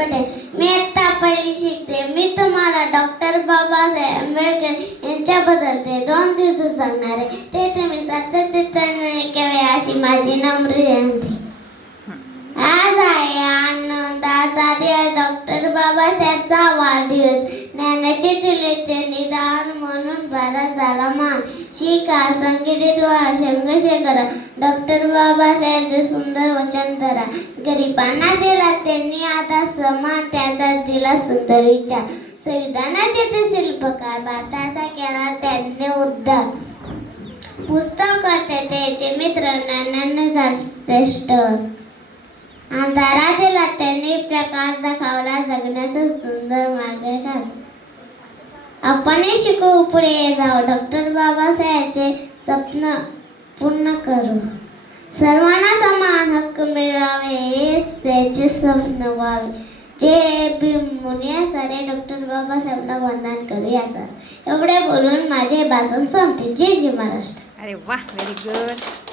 पटेल. मी आता पहिली शिकते. मी तुम्हाला डॉक्टर बाबासाहेब आंबेडकर यांच्याबद्दल ते 2 दिवस सांगणार आहे. ते तुम्ही सातत्याने ऐकावे अशी माझी नम्र विनंती. आज आहे आनंदाचा दिवस, डॉक्टर बाबासाहेबचा वाढदिवस. ज्ञानाचे दिले त्यांनी दान म्हणून भारत झाला मान. शिका, संगीत व्हा, संघर्ष करा, डॉक्टर बाबासाहेबचे सुंदर वचन धरा. गरिबांना दिला त्यांनी आता समान, त्याचा दिला सुंदर विचार. संविधानाचे ते शिल्पकार, भारताचा केला त्यांनी उद्धार. पुस्तक करते त्याचे मित्र, ज्ञानाने झाले श्रेष्ठ. अंधारा दिला त्यांनी प्रकाश दाखवला, जगण्याचा सुंदर मार्ग घातला. आपणही शिकू, पुढे जाऊ, डॉक्टर बाबासाहेबचे स्वप्न पूर्ण करू. सर्वांना समान हक्क मिळावे हेच त्याचे स्वप्न व्हावे. जय भीम म्हणूया सारे डॉक्टर बाबासाहेबला वंदन करूया सर. एवढे बोलून माझे भाषण संपते. जय जय महाराष्ट्र. अरे वाह, व्हेरी गुड.